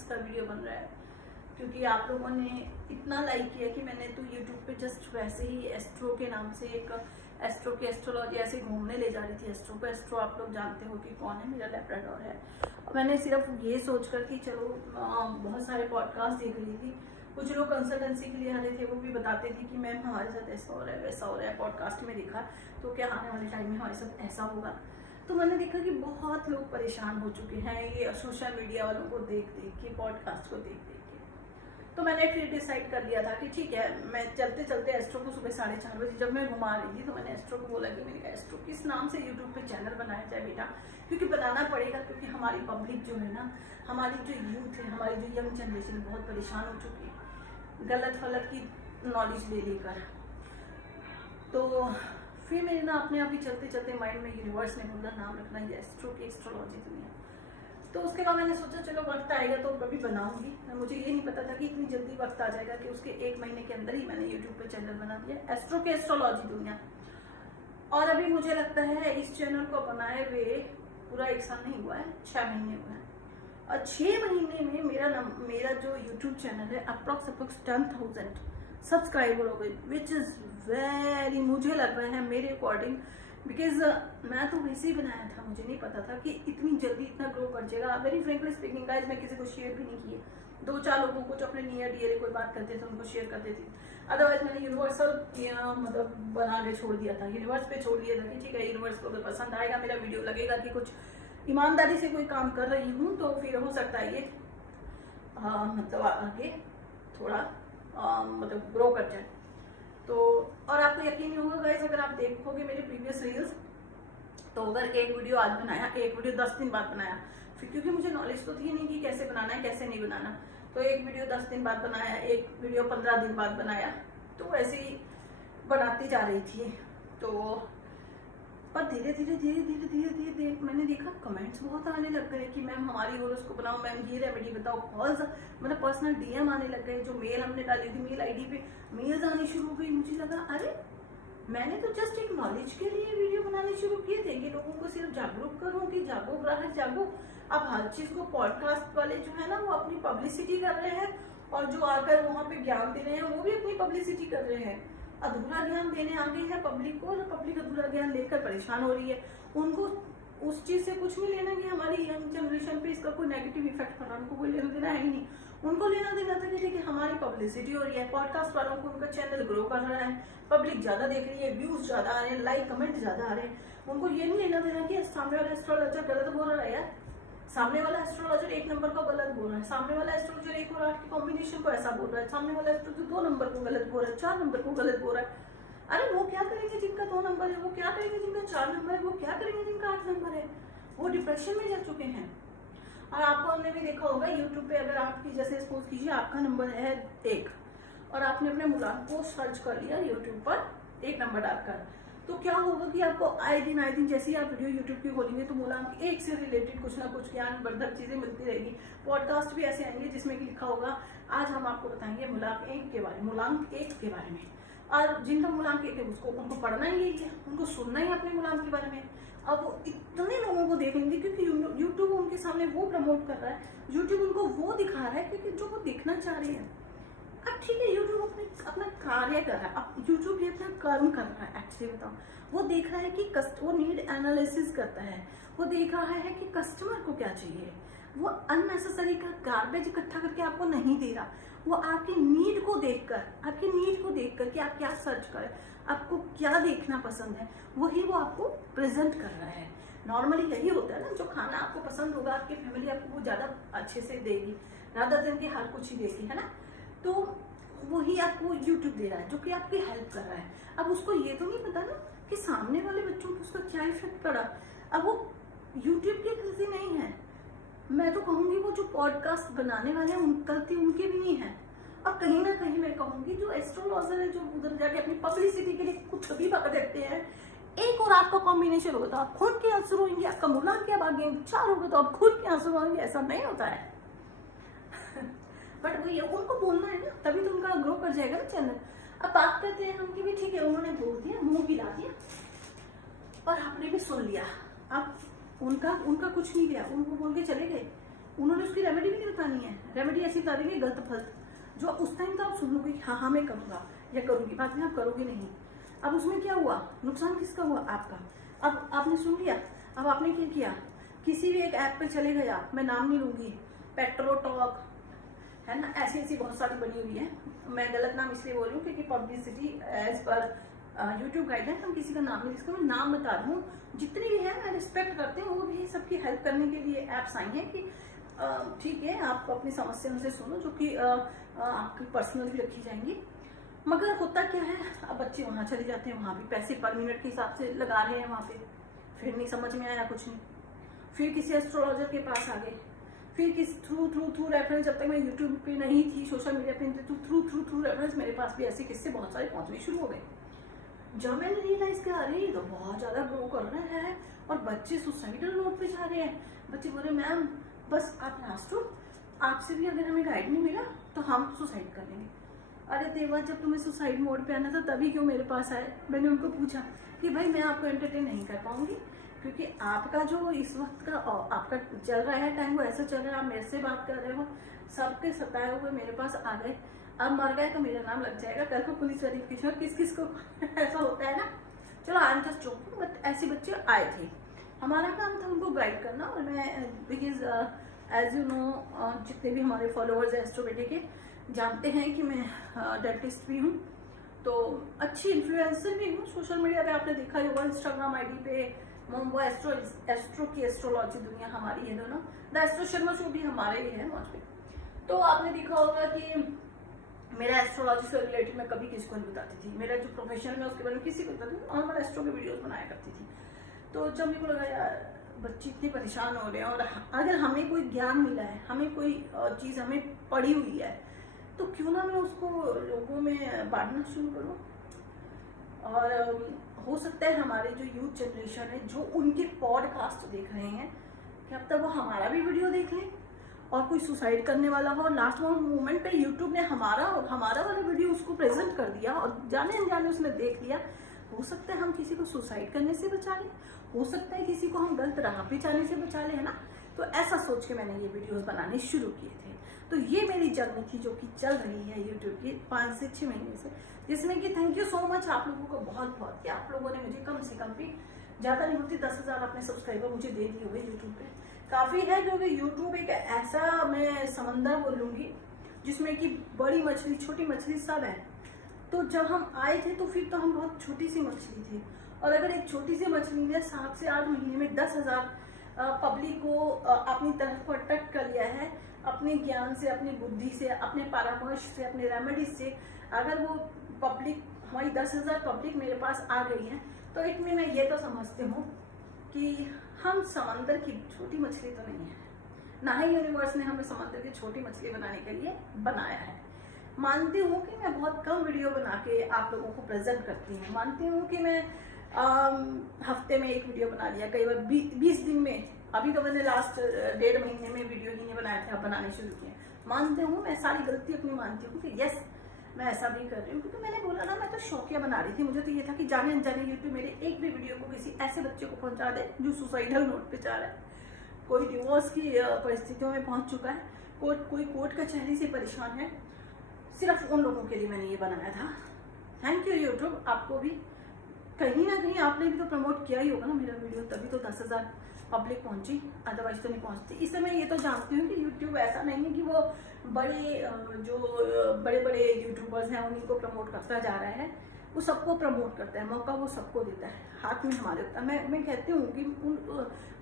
Thanks का video बन रहा है, क्योंकि आप लोगों ने इतना लाइक किया कि मैंने तो यूट्यूब पे जस्ट वैसे ही एस्ट्रो के नाम से एक एस्ट्रो की एस्ट्रोलॉजी ऐसे घूमने ले जा रही थी। एस्ट्रो पे एस्ट्रो आप लोग जानते हो कि कौन है, मेरा लैब्राडोर है। और मैंने सिर्फ ये सोच कर कि चलो बहुत सारे पॉडकास्ट देख रही थी, कुछ लोग कंसल्टेंसी के लिए आ रहे थे, वो भी बताते थे कि मैम हमारे साथ ऐसा हो रहा है वैसा हो रहा है, पॉडकास्ट में देखा तो क्या आने वाले टाइम में हमारे साथ ऐसा होगा। तो मैंने देखा कि बहुत लोग परेशान हो चुके हैं ये सोशल मीडिया वालों को देख देख के, पॉडकास्ट को देख देख के। तो मैंने फिर डिसाइड कर लिया था कि ठीक है, मैं चलते चलते एस्ट्रो को सुबह 4:30 बजे जब मैं घुमा रही थी तो मैंने एस्ट्रो को बोला कि मैंने एस्ट्रो किस नाम से यूट्यूब पे चैनल बनाया जाए बेटा, क्योंकि बनाना पड़ेगा, क्योंकि हमारी पब्लिक जो है ना, हमारी जो यूथ है, हमारी जो यंग जनरेशन बहुत परेशान हो चुकी है गलत फलत की नॉलेज ले लेकर। तो फिर मेरे ना अपने आप ही चलते चलते माइंड में यूनिवर्स ने बोला नाम रखना ये एस्ट्रो की एस्ट्रोलॉजी दुनिया। तो उसके बाद मैंने सोचा चलो वक्त आएगा तो कभी बनाऊंगी। मुझे ये नहीं पता था कि इतनी जल्दी वक्त आ जाएगा कि उसके 1 महीने के अंदर ही मैंने यूट्यूब पे चैनल बना दिया एस्ट्रो की एस्ट्रोलॉजी दुनिया। और अभी मुझे लगता है इस चैनल को बनाए हुए पूरा 1 साल नहीं हुआ है, 6 महीने हुए हैं। और 6 महीने में मेरा जो यूट्यूब चैनल है अप्रोक्स 10,000 सब्सक्राइबर हो गए, विच इज़ वेरी, मुझे लग रहा है मेरे अकॉर्डिंग, बिकॉज मैं तो वैसे ही बनाया था, मुझे नहीं पता था कि इतनी जल्दी इतना ग्रो कर जाएगा। वेरी फ्रेंकली स्पीकिंग गाइस, मैं किसी को शेयर भी नहीं किए, 2-4 लोगों को जो अपने नियर डियर कोई बात करते थे उनको शेयर कर देती। अदरवाइज मैंने यूनिवर्सल मतलब बना के छोड़ दिया था, यूनिवर्स पे छोड़ दिया था कि ठीक है यूनिवर्स को अगर पसंद आएगा मेरा वीडियो, लगेगा कि कुछ ईमानदारी से कोई काम कर रही हूँ तो फिर हो सकता है ये मतलब आगे थोड़ा मतलब ग्रो कर जाए। तो और आपको यकीन नहीं होगा गाइस, अगर आप देखोगे मेरे प्रीवियस रील्स, तो अगर एक वीडियो आज बनाया, एक वीडियो 10 दिन बाद बनाया, फिर क्योंकि मुझे नॉलेज तो थी नहीं कि कैसे बनाना है कैसे नहीं बनाना, तो एक वीडियो 10 दिन बाद बनाया, एक वीडियो 15 दिन बाद बनाया, तो ऐसे ही बनाती जा रही थी। तो पर धीरे धीरे मैंने देखा कमेंट्स बहुत आने लग गए कि मैम हमारी और उसको बनाओ, मैम ये रेमेडी बताओ, कॉल्स मतलब पर्सनल डीएम आने लग गए। जो मेल हमने डाली थी मेल आईडी पे मेल्स आनी शुरू हो गई। मुझे लगा अरे मैंने तो जस्ट एक नॉलेज के लिए वीडियो बनाने शुरू किए थे कि लोगों को सिर्फ जागरूक करूं कि जागो ग्राहक जागो। अब हर चीज को पॉडकास्ट वाले जो है ना वो अपनी पब्लिसिटी कर रहे हैं, और जो आकर वहाँ पे ज्ञान दे रहे हैं वो भी अपनी पब्लिसिटी कर रहे हैं। अधूरा ज्ञान देने आ गई है पब्लिक को, और पब्लिक अधूरा ज्ञान लेकर परेशान हो रही है। उनको उस चीज से कुछ नहीं लेना कि हमारी यंग जनरेशन पे इसका कोई नेगेटिव इफेक्ट पड़ रहा है, उनको कोई लेना देना है ही नहीं। उनको लेना देना था कि हमारी पब्लिसिटी हो रही है, पॉडकास्ट वालों को उनका चैनल ग्रो कर रहा है, पब्लिक ज्यादा देख रही है, व्यूज ज्यादा आ रहे हैं, लाइक कमेंट ज्यादा आ रहे हैं। उनको ये नहीं लेना देना कि सामने वाला एस्ट्रोलॉजर गलत बोल रहा है यार, सामने वाला एस्ट्रोलॉजर 1 नंबर को गलत बोल रहा है, सामने वाला एस्ट्रोलॉजर 1 और 8 के कॉम्बिनेशन को ऐसा बोल रहा है, सामने वाला एस्ट्रोलॉजर 2 नंबर को गलत बोल रहा है, 4 नंबर को गलत बोल रहा है। अरे वो क्या करेंगे जिनका 2 नंबर है, वो क्या करेंगे जिनका 4 नंबर है, वो क्या करेंगे जिनका 8 नंबर है, वो डिप्रेशन में जा चुके हैं। और आपको हमने भी देखा होगा यूट्यूब पे, अगर आपकी जैसे सपोज कीजिए आपका नंबर है 1 और आपने अपने मुलान को सर्च कर लिया यूट्यूब पर 1 नंबर डालकर, तो क्या होगा कि आपको आए दिन जैसे ही आप वीडियो यूट्यूब की खोलेंगे तो मूलांक 1 से रिलेटेड कुछ ना कुछ ज्ञानवर्धक चीजें मिलती रहेगी। पॉडकास्ट भी ऐसे आएंगे जिसमें कि लिखा होगा आज हम आपको बताएंगे मूलांक 1 के बारे में। और जिनका मूलांक 1 है उनको पढ़ना ही यही है, उनको सुनना ही अपने मूलांक के बारे में। अब वो इतने लोगों को देख लेंगे क्योंकि यूट्यूब उनके सामने वो प्रमोट कर रहा है, यूट्यूब उनको वो दिखा रहा है क्योंकि जो वो देखना चाह रहे हैं। अब ठीक है यूट्यूब अपना कार्य कर रहा है, अब यूट्यूब ये अपना कर्म कर रहा है। एक्चुअली बताओ, वो देख रहा है कि वो नीड एनालिसिस करता है, वो देख रहा है कि कस्टमर को क्या चाहिए, वो अननेसेसरी का गार्बेज इकट्ठा करके आपको नहीं दे रहा, वो आपकी नीड को देखकर कि आप क्या सर्च करें, आपको क्या देखना पसंद है, वही वो आपको प्रेजेंट कर रहा है। नॉर्मली यही होता है ना, जो खाना आपको पसंद होगा आपकी फैमिली आपको वो ज्यादा अच्छे से देगी रादर देन कि हर कुछ ही देगी, है ना। तो वही आपको यूट्यूब दे रहा है जो कि आपकी हेल्प कर रहा है। अब उसको ये तो नहीं पता ना कि सामने वाले बच्चों को उसका क्या इफेक्ट पड़ा। अब वो यूट्यूब की गलती नहीं है, मैं तो कहूंगी वो जो पॉडकास्ट बनाने वाले हैं गलती उनकी भी नहीं है। और कहीं ना कहीं मैं कहूंगी जो एस्ट्रोलॉजर है जो उधर जाके अपनी पब्लिसिटी के लिए कुछ भी पकड़ देते हैं, 1 और 8 का कॉम्बिनेशन होगा तो आप खुद के आंसू होंगे, आपका मूलांक क्या भाग्य 4 होगा तो आप खुद के आंसू होंगे, ऐसा नहीं होता है। बट वो ये उनको बोलना है ना, तभी तो उनका ग्रो कर जाएगा ना चैनल। अब बात करते हैं हम कि भी ठीक है उन्होंने बोल दिया, मुंह गिला दिया और आपने भी सुन लिया। अब उनका कुछ नहीं गया, उनको बोल के चले गए, उन्होंने उसकी रेमेडी भी नहीं बतानी है। रेमेडी ऐसी बता देंगे गलत फलत, जो उस टाइम तो आप सुन लोगे कि हाँ मैं करूँगा या करूँगी, बाद में आप करोगे नहीं। अब उसमें क्या हुआ, नुकसान किसका हुआ, आपका। अब आपने सुन लिया, अब आपने क्या किया, किसी भी एक ऐप पे चले गए आप, मैं नाम नहीं लूँगी, पेट्रोटॉक है ना, ऐसी ऐसी बहुत सारी बनी हुई है। मैं गलत नाम इसलिए बोल रही हूँ क्योंकि publicity as per YouTube guideline हम किसी का नाम नहीं, जिसका मैं नाम बता रही हूँ। जितनी भी है मैं रिस्पेक्ट करती हूँ, वो भी सबकी हेल्प करने के लिए ऐप्स आई हैं कि ठीक है आप अपनी समस्या उनसे सुनो, जो कि आपकी पर्सनल भी रखी जाएंगी। मगर होता क्या है, अब बच्चे वहाँ चले जाते हैं, वहाँ भी पैसे पर मिनट के हिसाब से लगा रहे हैं वहाँ पे, फिर नहीं समझ में आया कुछ नहीं, फिर किसी एस्ट्रोलॉजर के पास आ गए, फिर किस थ्रू रेफरेंस, जब तक मैं यूट्यूब पे नहीं थी, सोशल मीडिया पे नहीं थी, थ्रू रेफरेंस मेरे पास भी ऐसे किस्से बहुत सारे पहुँचने शुरू हो गए। जब मैंने रियलाइज किया अरे ये तो बहुत ज़्यादा ग्रो कर रहा है और बच्चे सुसाइडल नोट पे जा रहे हैं, बच्चे बोले मैम बस आप लास्ट हो, आपसे भी अगर हमें गाइड नहीं मिला तो हम सुसाइड कर लेंगे। अरे देवा, जब तुम्हें सुसाइड मोड पे आना था तभी क्यों मेरे पास आए। मैंने उनको पूछा कि भाई मैं आपको एंटरटेन नहीं कर पाऊंगी, क्योंकि आपका जो इस वक्त का आपका चल रहा है टाइम वो ऐसा चल रहा है, आप मेरे से बात कर रहे हो, सबके सताए हुए मेरे पास आ गए, अब मर गए तो मेरा नाम लग जाएगा, कल को पुलिस वेरिफिकेशन किस किस को ऐसा होता है ना। चलो I am just joking, but ऐसे बच्चे आए थे, हमारा काम था उनको गाइड करना। और मैं बिकॉज एज यू नो जितने भी हमारे फॉलोअर्स हैं एस्ट्रो बेटे के जानते हैं कि मैं डेंटिस्ट भी हूँ, तो अच्छी इन्फ्लुएंसर भी हूँ। सोशल मीडिया पे आपने देखा ही होगा, इंस्टाग्राम आईडी पे मोम्बो एस्ट्रो की एस्ट्रोलॉजी दुनिया हमारी है दोनों, द एस्ट्रो शर्मा शो भी हमारे ही है मौज पे। तो आपने देखा होगा कि मेरा एस्ट्रोलॉजी से रिलेटेड मैं कभी किसी को नहीं बताती थी, मेरा जो प्रोफेशन है उसके बारे में किसी को बताती थी, नॉर्मल एस्ट्रो के वीडियोस बनाया करती थी। तो जब मेरे को लगा यार बच्चे इतने परेशान हो रहे हैं और अगर हमें कोई ज्ञान मिला है, हमें कोई चीज़ हमें पड़ी हुई है, तो क्यों ना मैं उसको लोगों में बांटना शुरू करूँ। और हो सकता है हमारे जो यूथ जनरेशन है जो उनके पॉडकास्ट देख रहे हैं, कि अब तक वो हमारा भी वीडियो देख लें और कोई सुसाइड करने वाला हो, लास्ट मोमेंट पे यूट्यूब ने हमारा वाला वीडियो उसको प्रेजेंट कर दिया और जाने अनजाने उसने देख लिया। हो सकता है हम किसी को सुसाइड करने से बचा लें, हो सकता है किसी को हम गलत राह पे जाने से बचा लें, है ना। तो ऐसा सोच के मैंने ये वीडियोस बनाने शुरू किए थे। तो ये मेरी जर्नी थी जो कि चल रही है यूट्यूब की 5 से 6 महीने से, जिसमें कि थैंक यू सो मच आप लोगों को बहुत बहुत, कि आप लोगों ने मुझे कम से कम भी ज़्यादा नहीं होती 10,000 अपने सब्सक्राइबर मुझे दे दिए हुए यूट्यूब पे, काफ़ी है। क्योंकि यूट्यूब एक ऐसा मैं समंदर बोलूँगी जिसमें कि बड़ी मछली छोटी मछली सब है। तो जब हम आए थे तो फिर तो हम बहुत छोटी सी मछली थी, और अगर एक छोटी सी मछली ने 7 से 8 महीने में 10,000 पब्लिक को अपनी तरफ अट्रैक्ट कर लिया है, अपने ज्ञान से, अपनी बुद्धि से, अपने परामर्श से, अपने रेमेडीज से, अगर वो पब्लिक हमारी 10,000 पब्लिक मेरे पास आ गई है, तो इट में मैं ये तो समझती हूँ कि हम समंदर की छोटी मछली तो नहीं है, ना ही यूनिवर्स ने हमें समंदर की छोटी मछली बनाने के लिए बनाया है। मानती हूँ कि मैं बहुत कम वीडियो बना के आप लोगों को प्रेजेंट करती हूँ, मानती हूँ कि मैं हफ्ते में एक वीडियो बना लिया, कई बार 20 दिन में, अभी तो मैंने लास्ट 1.5 महीने में वीडियो ही नहीं बनाया था, अब बनाने शुरू किए। मानते हूँ, मैं सारी गलती अपनी मानती हूँ कि यस मैं ऐसा भी कर रही हूँ, क्योंकि मैंने बोला ना मैं तो शौकिया बना रही थी। मुझे तो ये था कि जाने अनजाने यूट्यूब मेरे एक भी वीडियो को किसी ऐसे बच्चे को पहुँचा दे जो सुसाइडल नोट पे जा रहा है, कोई डिवोर्स की परिस्थितियों में पहुँच चुका है, कोई कोर्ट कचहरी से परेशान है, सिर्फ उन लोगों के लिए मैंने ये बनाया था। थैंक यू यूट्यूब, आपको भी कहीं ना कहीं आपने भी तो प्रमोट किया ही होगा ना मेरा वीडियो, तभी तो 10,000 पब्लिक पहुंची, अदरवाइज तो नहीं पहुंचती। इससे मैं ये तो जानती हूँ कि यूट्यूब ऐसा नहीं है कि वो बड़े बड़े यूट्यूबर्स हैं उन्हीं को प्रमोट करता जा रहा है, वो सबको प्रमोट करता है, मौका वो सबको देता है, हाथ में हमारे होता है। मैं कहती हूँ कि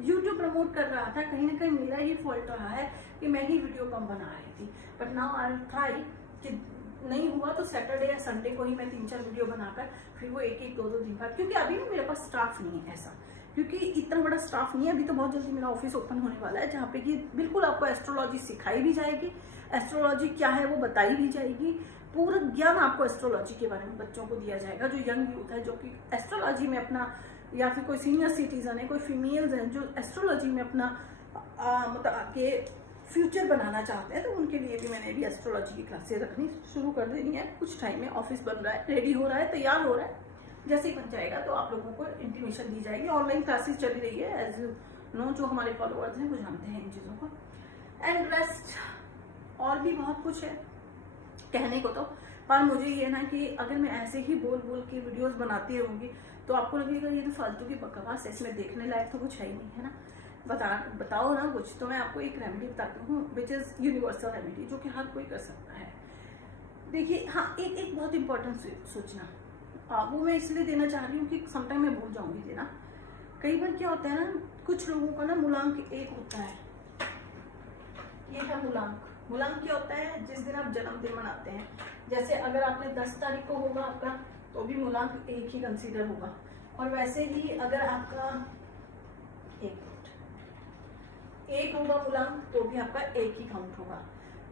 यूट्यूब प्रमोट कर रहा था, कहीं ना कहीं मेरा ही फॉल्ट रहा है कि मैं ही वीडियो कम बना रही थी, बट नाउ आई ट्राई कि नहीं हुआ तो सैटरडे या संडे को ही मैं 3-4 वीडियो बनाकर फिर वो 1-1, 2-2 दिन बाद, क्योंकि अभी ना मेरे पास स्टाफ नहीं है ऐसा, क्योंकि इतना बड़ा स्टाफ नहीं है। अभी तो बहुत जल्दी मेरा ऑफिस ओपन होने वाला है, जहाँ पे कि बिल्कुल आपको एस्ट्रोलॉजी सिखाई भी जाएगी, एस्ट्रोलॉजी क्या है वो बताई भी जाएगी, पूरा ज्ञान आपको एस्ट्रोलॉजी के बारे में बच्चों को दिया जाएगा। जो यंग यूथ है जो कि एस्ट्रोलॉजी में अपना, या फिर कोई सीनियर सिटीजन है, कोई फीमेल्स हैं जो एस्ट्रोलॉजी में अपना मतलब आके फ्यूचर बनाना चाहते हैं, तो उनके लिए भी मैंने भी एस्ट्रोलॉजी की क्लासेस रखनी शुरू कर देनी है। कुछ टाइम में ऑफिस बन रहा है, रेडी हो रहा है, तैयार हो रहा है, जैसे ही बन जाएगा तो आप लोगों को इंटीमेशन दी जाएगी। ऑनलाइन क्लासेस चली रही है, एज यू नो, जो हमारे फॉलोअर्स हैं वो जानते हैं इन चीज़ों को। एंड रेस्ट ऑल और भी बहुत कुछ है कहने को तो, पर मुझे ये ना कि अगर मैं ऐसे ही बोल बोल के वीडियोस बनाती रहूँगी तो आपको लगेगा ये तो फालतू की बकवास है, इसमें देखने लायक तो कुछ है ही नहीं, है ना। बताओ ना कुछ। तो मैं आपको एक रेमेडी बताती हूँ विच इज़ यूनिवर्सल रेमेडी, जो कि हर कोई कर सकता है। देखिए, हाँ, एक बहुत इंपॉर्टेंट सूचना वो मैं इसलिए देना चाह रही हूँ कि समटाइम मैं भूल जाऊँगी देना। कई बार क्या होता है ना, कुछ लोगों का ना मूलांक 1 होता है। ये है मूलांक। मूलांक क्या होता है? जिस दिन आप जन्मदिन मनाते हैं। जैसे अगर आपने 10 तारीख को होगा आपका, तो भी मूलांक 1 ही कंसीडर होगा। और वैसे ही अगर आपका 1 होगा मूलांक, तो भी आपका 1 ही काउंट होगा।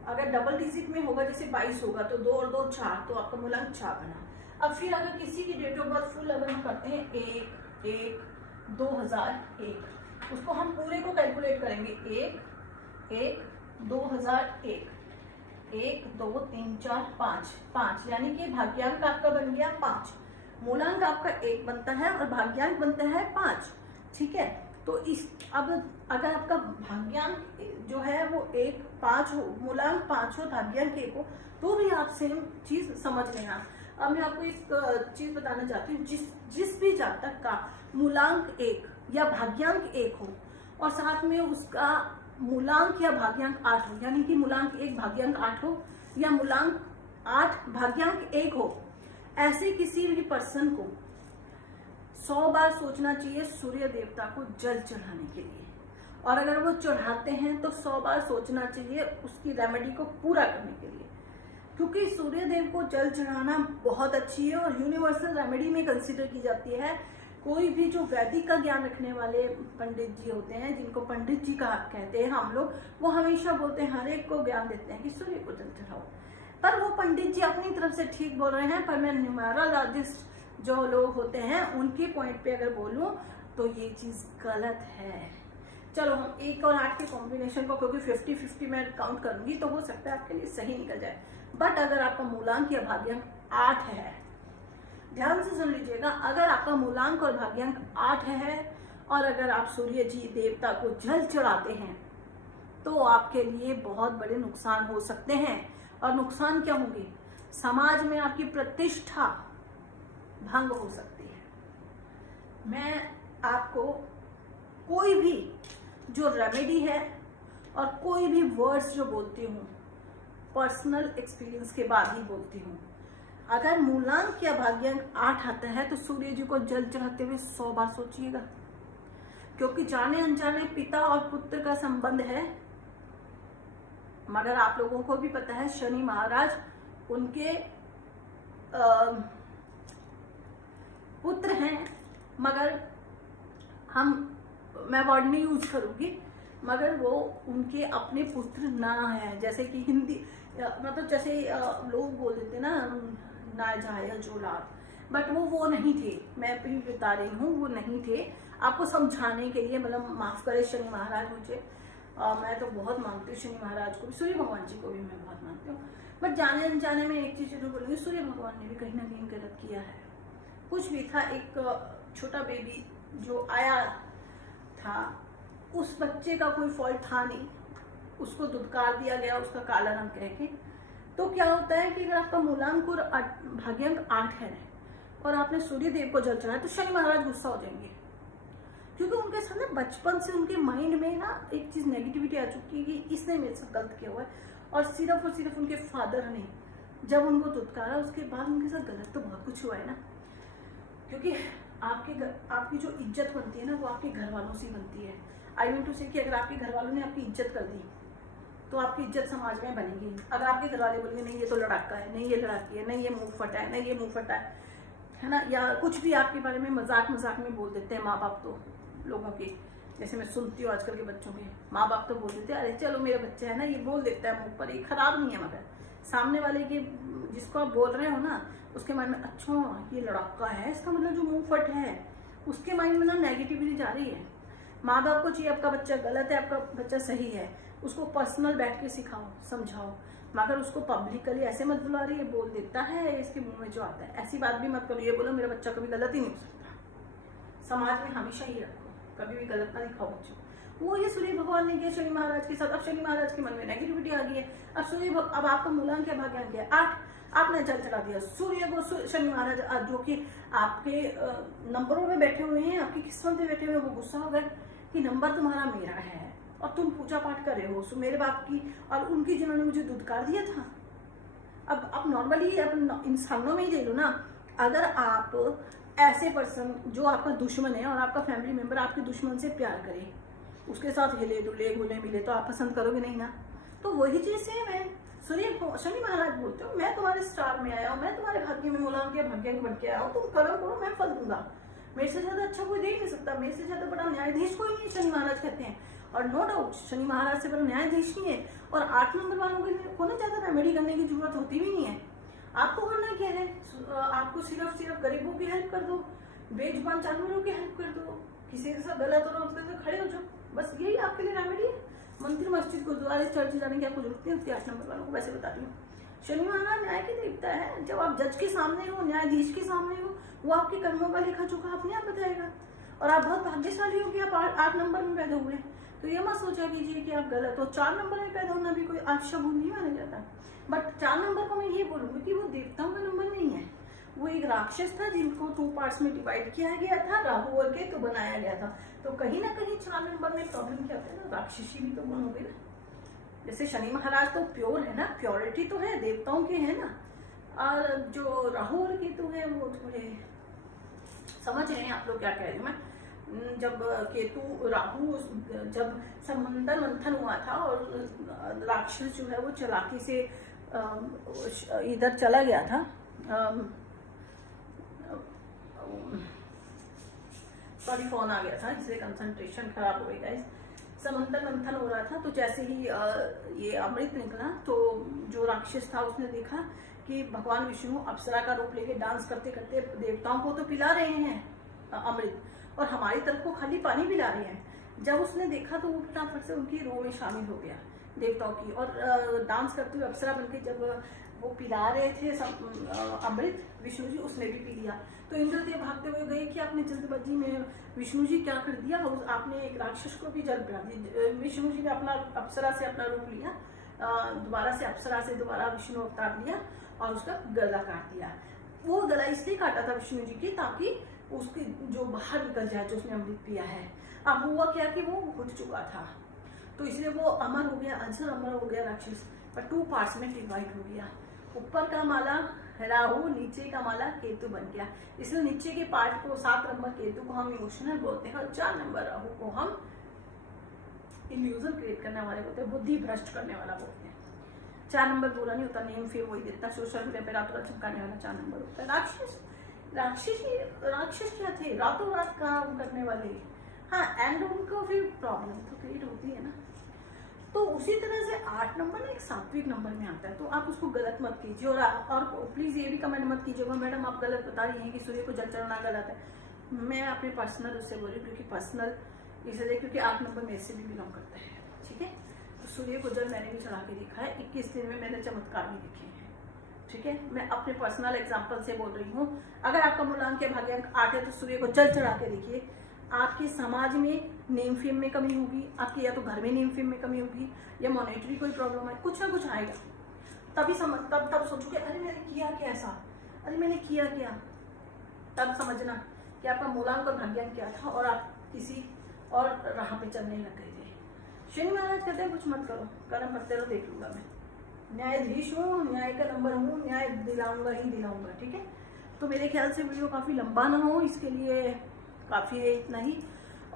अगर डबल डिजिट में होगा, जैसे 22 होगा, तो 2 और 2 4, तो आपका मूलांक 4 बना। अब फिर अगर किसी की डेट ऑफ बर्थ फुल अगर हम करते हैं 1/1/2001, उसको हम पूरे को कैलकुलेट करेंगे। 1/1/2001, 1 2 3 4 5, यानी कि भाग्यांक आपका बन गया 5। मूलांक आपका 1 बनता है और भाग्यांक बनता है 5। ठीक है, तो इस अब अगर आपका भाग्यांक जो है वो 1 5 हो, मूलांक 5 हो, भाग्यांक 1 हो, तो भी आप सेम चीज समझ लेना। अब मैं आपको एक चीज बताना चाहती हूँ, जिस भी जातक का मूलांक 1 या भाग्यांक 1 हो और साथ में उसका मूलांक या भाग्यांक 8 हो, यानी कि मूलांक 1 भाग्यांक 8 हो या मूलांक 8 भाग्यांक 1 हो, ऐसे किसी भी पर्सन को 100 बार सोचना चाहिए सूर्य देवता को जल चढ़ाने के लिए। और अगर वो चढ़ाते हैं तो 100 बार सोचना चाहिए उसकी रेमेडी को पूरा करने के लिए, क्योंकि सूर्य देव को जल चढ़ाना बहुत अच्छी है और यूनिवर्सल रेमेडी में कंसीडर की जाती है। कोई भी जो वैदिक का ज्ञान रखने वाले पंडित जी होते हैं, जिनको पंडित जी का कहते हैं हम लोग, वो हमेशा बोलते हैं, हर एक को ज्ञान देते हैं कि सूर्य को जल चढ़ाओ। पर वो पंडित जी अपनी तरफ से ठीक बोल रहे हैं, पर मैं न्यूमरोलॉजिस्ट जो लोग होते हैं उनके पॉइंट पे अगर बोलूं तो ये चीज गलत है। चलो हम 1 और 8 के कॉम्बिनेशन को, क्योंकि 50-50 में काउंट करूंगी तो हो सकता है आपके लिए सही निकल जाए। बट अगर आपका मूलांक या भाग्यांक 8 है, ध्यान से सुन लीजिएगा, अगर आपका मूलांक और भाग्यांक 8 है और अगर आप सूर्य जी देवता को जल चढ़ाते हैं, तो आपके लिए बहुत बड़े नुकसान हो सकते हैं। और नुकसान क्या होंगे? समाज में आपकी प्रतिष्ठा भंग हो सकती है। मैं आपको कोई भी जो रेमेडी है और कोई भी वर्ड्स जो बोलती हूँ, पर्सनल एक्सपीरियंस के बाद ही बोलती हूँ। अगर मूलांक या भाग्यांक 8 आता है तो सूर्य जी को जल चढ़ाते हुए 100 बार सोचिएगा, क्योंकि जाने अनजाने पिता और पुत्र का संबंध है। मगर आप लोगों को भी पता है शनि महाराज उनके पुत्र हैं, मगर मैं वर्ड नहीं यूज करूंगी, मगर वो उनके अपने पुत्र ना है। जैसे कि हिंदी मतलब जैसे लोग बोल देते ना नाजायज औलाद, बट वो नहीं थे। मैं भी बता रही हूँ, वो नहीं थे। आपको समझाने के लिए, मतलब माफ करे शनि महाराज मुझे, मैं तो बहुत मानती हूँ शनि महाराज को भी, सूर्य भगवान जी को भी मैं बहुत मानती हूँ। बट जाने अनजाने में एक चीज जरूर बोलूंगी, सूर्य भगवान ने भी कहीं ना कहीं गलत किया है। कुछ भी था, एक छोटा बेबी जो आया था, उस बच्चे का कोई फॉल्ट था नहीं, उसको दुत्कार दिया गया उसका काला रंग कह के। तो क्या होता है कि अगर आपका मूलांक और भाग्यांक 8 है और आपने सूर्य देव को जल चढ़ाया, तो शनि महाराज गुस्सा हो जाएंगे, क्योंकि उनके साथ ना बचपन से उनके माइंड में ना एक चीज नेगेटिविटी आ चुकी है कि इसने मेरे साथ गलत किया हुआ है। और सिर्फ उनके फादर ने जब उनको दुत्कारा, उसके बाद उनके साथ गलत तो बहुत कुछ हुआ है ना। क्योंकि आपकी जो इज्जत बनती है ना, वो आपके घर वालों से बनती है। आई मीन टू से कि अगर आपके घर वालों ने आपकी इज्जत कर दी, तो आपकी इज्जत समाज में बनेगी। अगर आपके घर वाले बोलेंगे नहीं ये तो लड़ाका है, नहीं ये लड़ाकी है, नहीं ये मुंह फटा है, नहीं ये मुंह फटा है ना, या कुछ भी आपके बारे में मजाक में बोल देते हैं माँ बाप। तो लोगों के, जैसे मैं सुनती हूँ आजकल के बच्चों के माँ बाप तो बोल देते हैं, अरे चलो मेरा बच्चा है ना, ये बोल देता है मुंह पर, ये खराब नहीं है। मगर सामने वाले के जिसको आप बोल रहे हो ना, उसके माइंड में अच्छा ये लड़ाका है, इसका मतलब जो मुंह फट है, उसके माइंड में ना नेगेटिविटी जा रही है। माँ बाप को चाहिए आपका बच्चा गलत है, आपका बच्चा सही है, उसको पर्सनल बैठ के सिखाओ, समझाओ, मगर उसको पब्लिकली ऐसे मत बुला रही है, बोल देता है इसके मुंह में जो आता है, ऐसी बात भी मत करो। ये बोलो मेरा बच्चा कभी गलत ही नहीं हो सकता। समाज में हमेशा ही रखो, कभी भी गलत ना दिखाओ बच्चों। वो ये सूर्य भगवान ने किया शनि महाराज के साथ। अब शनि महाराज के मन में नेगेटिविटी आ गई है। अब आपका मूलांक है, भाग्यांक है 8, आपने जल चढ़ा दिया सूर्य को। शनि महाराज जो कि आपके नंबरों में बैठे हुए हैं, आपकी किस्मत में बैठे हुए हैं, वो गुस्सा हो गए कि नंबर तुम्हारा मेरा है और तुम पूजा पाठ कर रहे हो मेरे बाप की और उनकी, जिन्होंने मुझे दुत्कार दिया था। अब नॉर्मली अब इंसानों में ही ले लो ना, अगर आप ऐसे पर्सन जो आपका दुश्मन है और आपका फैमिली मेंबर आपके दुश्मन से प्यार करे, उसके साथ हिले डुले घुले मिले, तो आप पसंद करोगे नहीं ना। तो वही चीज सेम है। शनि महाराज बोलते हो मैं तुम्हारे स्टार में आया हूँ, मैं तुम्हारे भाग्य में मूलांक के भाग्यांक बन के आया हूँ, तुम कर्म करो मैं फल दूंगा। मेरे से ज्यादा अच्छा कोई दे ही नहीं सकता, मेरे से ज्यादा बड़ा न्यायाधीश कोई नहीं, शनि महाराज कहते हैं। और नो डाउट शनि महाराज से बड़ा न्यायाधीश नहीं है। और 8 नंबर वालों के लिए को ना ज्यादा रेमेडी करने की जरूरत होती भी नहीं है। आपको करना क्या है, आपको सिर्फ गरीबों की हेल्प कर दो, बेजुबान जानवरों की हेल्प कर दो, किसी के साथ गलत हो रहा है उसके साथ खड़े हो जाओ, बस यही आपके लिए रेमेडी है। मंदिर मस्जिद गुरुद्वारे चर्च जाने की आपको जरूरत नहीं होती। 8 नंबर वालों को वैसे बता रही हूँ, शनि महाराज न्याय की देवता है। जब आप जज के सामने हो, न्यायाधीश के सामने हो, वो आपके कर्मों का लेखा जोखा अपने आप बताएगा। और आप बहुत भाग्यशाली हो कि आप 8 नंबर में पैदा हुए, तो ये मत सोचा कीजिए कि आप गलत हो। 4 नंबर में पैदा होना भी कोई अपशगुन नहीं माना जाता। बट 4 नंबर को मैं ये बोलूंगी कि वो देवताओं का नंबर नहीं है, वो एक राक्षस था जिनको 2 पार्ट्स में डिवाइड किया गया था, राहु और केतु बनाया गया था। तो कहीं ना कहीं 4 नंबर में प्रॉब्लम क्या होता है ना, राक्षसी भी तो गुण हो गए ना। जैसे शनि महाराज तो प्योर है ना, प्योरिटी तो है, देवताओं के है ना। और जो राहु और केतु है वो थोड़े, समझ रहे हैं आप लोग क्या कह रही हूँ मैं। जब केतु राहु, जब समंदर मंथन हुआ था और राक्षस जो है वो चालाकी से इधर चला गया था, सॉरी फोन आ गया था इसलिए कंसंट्रेशन खराब हो गई गाइस। समंदर मंथन हो रहा था, तो जैसे ही ये अमृत निकला तो जो राक्षस था उसने देखा कि भगवान विष्णु अप्सरा का रूप लेके डांस करते करते देवताओं को तो पिला रहे हैं अमृत, और हमारी तरफ को खाली पानी पिला रहे हैं। जब उसने देखा तो वो फटाफट से उनकी रो में शामिल हो गया देवताओं की, और डांस करते हुए अप्सरा बनके जब वो पिला रहे थे अमृत विष्णु जी, उसने भी पी लिया। तो इंद्रदेव भागते हुए गए कि आपने जल्दबाजी में विष्णु जी क्या कर दिया, आपने एक राक्षस को भी जल पिला दिया। विष्णु जी ने अपना अप्सरा से अपना रूप लिया, दोबारा से अप्सरा से दोबारा विष्णु अवतार लिया और उसका गला काट दिया। वो गला इसलिए काटा था विष्णु जी की ताकि उसकी जो बाहर निकल जाए जो उसने अमृत पिया है। अब हुआ क्या कि वो घुट चुका था, तो इसलिए वो अमर हो गया, अजर अमर हो गया राक्षस, पर 2 पार्ट्स में डिवाइड हो गया। ऊपर का माला राहु, नीचे का माला केतु बन गया। इसलिए नीचे के पार्ट को 7 नंबर केतु को हम इमोशनल बोलते हैं और 4 नंबर राहु को हम इल्यूजन क्रिएट करने वाले बोलते हैं, बुद्धि भ्रष्ट करने वाला बोलते हैं। 4 नंबर बुरा नहीं होता, नेम फेम वही देता, सोशल मीडिया पे रातों रात चमकाने वाला 4 नंबर होता है। राक्षस क्या थे, रातों रात काम करने वाले। हाँ, एंड उनको फिर प्रॉब्लम तो क्रिएट होती है ना। तो उसी तरह से 8 नंबर ना एक सात्विक नंबर में आता है, तो आप उसको गलत मत कीजिए। और प्लीज ये भी कमेंट मत कीजिएगा मैडम आप गलत बता रही हैं कि सूर्य को जल चढ़ाना गलत है। मैं अपने पर्सनल उससे बोल रही हूँ, क्योंकि पर्सनल इसलिए क्योंकि 8 नंबर मेरे से भी बिलोंग करता है, ठीक है। तो सूर्य को जल मैंने भी चढ़ा के देखा है, 21 दिन में मैंने चमत्कार भी देखे हैं, ठीक है। मैं अपने पर्सनल एग्जाम्पल से बोल रही हूँ। अगर आपका मूलांक या भाग्यांक 8 है तो सूर्य को जल चढ़ा के देखिए, आपके समाज में नेम फेम में कमी होगी, आपके या तो घर में नेम फेम में कमी होगी, या मॉनेटरी कोई प्रॉब्लम है, कुछ ना कुछ आएगा। तब सोचोगे अरे मैंने किया क्या ऐसा, अरे मैंने किया क्या। तब समझना कि आपका मूलांक और भाग्यांक क्या था और आप किसी और राह पे चलने लग गए थे। शनि महाराज कहते हैं कुछ मत करो, कर्म करते रहो, देख लूंगा मैं, न्यायाधीश हूँ, न्याय का नंबर हूँ, न्याय दिलाऊंगा ही दिलाऊंगा, ठीक है। तो मेरे ख्याल से वीडियो काफी लंबा ना हो, इसके लिए काफी है इतना ही।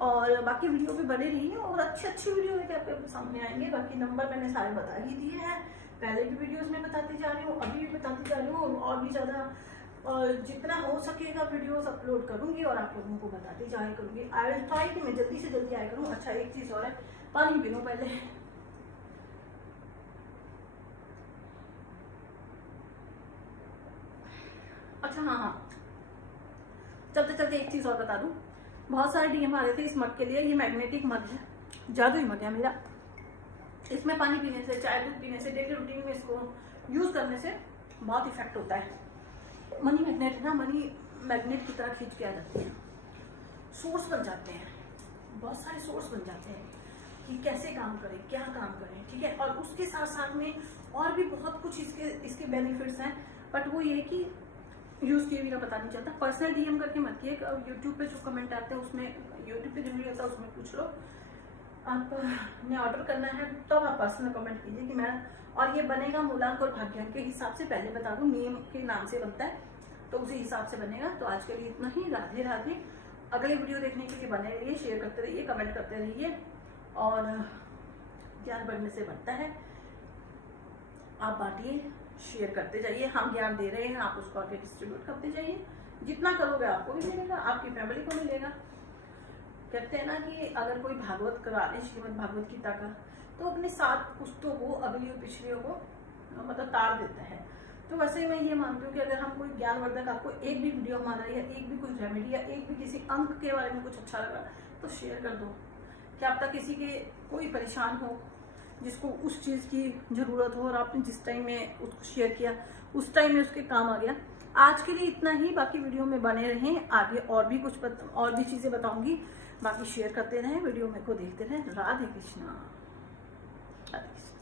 और बाकी वीडियो पे बने रहिए और अच्छी वीडियो लेके आपके सामने आएंगे। बाकी नंबर मैंने सारे बता ही दिए हैं, पहले भी वीडियोस में बताती जा रही हूँ, अभी भी बताती जा रही हूँ, और भी ज़्यादा जितना हो सकेगा वीडियोस अपलोड करूंगी और आप लोगों को बताती जाया करूंगी। आई विल ट्राई कि मैं जल्दी से जल्दी आया करूँ। अच्छा एक चीज़ और है, पानी पी लो पहले। अच्छा हाँ, चलते चलते एक चीज़ और बता दूँ, बहुत सारे डीएम आ रहे थे इस मग के लिए। ये मैग्नेटिक मग है, जादुई मग है मेरा। इसमें पानी पीने से, चाय दूध पीने से, डेली रूटीन में इसको यूज करने से बहुत इफेक्ट होता है। मनी मैग्नेट है ना, मनी मैग्नेट की तरह खींच के आ जाती है, सोर्स बन जाते हैं, बहुत सारे सोर्स बन जाते हैं। कि कैसे काम करें, क्या काम करें, ठीक है। और उसके साथ साथ में और भी बहुत कुछ इसके बेनिफिट्स हैं, बट वो ये कि यूज किए बिना पता नहीं चलता। पर्सनल डीएम करके मत किए, यूट्यूब पे जो कमेंट आते हैं उसमें, यूट्यूब पे जो वीडियो आता है उसमें पूछ लो। आपने ऑर्डर करना है तब आप पर्सनल कमेंट कीजिए कि मैं, और ये बनेगा मूलांक और भाग्यांक के हिसाब से, पहले बता दूं नियम के नाम से बनता है, तो उसी हिसाब से बनेगा। तो आज के लिए इतना ही। राधे राधे। अगले वीडियो देखने के लिए बने रहिए, शेयर करते रहिए, कमेंट करते रहिए, और ज्ञान बढ़ने से बढ़ता है। आप बांटिए, शेयर करते जाइए, हम ज्ञान दे रहे हैं, आप उसको आगे डिस्ट्रीब्यूट करते जाइए। जितना करोगे आपको भी मिलेगा, आपकी फैमिली को मिलेगा। कहते हैं ना कि अगर कोई भागवत करा ले, श्रीमद् भागवत गीता का, तो अपने 7 पुस्तकों को, अगली और पिछलियों को मतलब तार देता है। तो वैसे ही मैं ये मानती हूँ कि अगर हम कोई ज्ञानवर्धक, आपको एक भी वीडियो हमारा या एक भी कोई रेमेडी या एक भी किसी अंक के बारे में कुछ अच्छा लगा तो शेयर कर दो। क्या अब तक किसी के कोई परेशान हो जिसको उस चीज़ की ज़रूरत हो, और आपने जिस टाइम में उसको शेयर किया उस टाइम में उसके काम आ गया। आज के लिए इतना ही, बाकी वीडियो में बने रहें, आगे और भी कुछ और भी चीज़ें बताऊंगी। बाकी शेयर करते रहें, वीडियो मेरे को देखते रहें। राधे कृष्णा। राधे कृष्णा।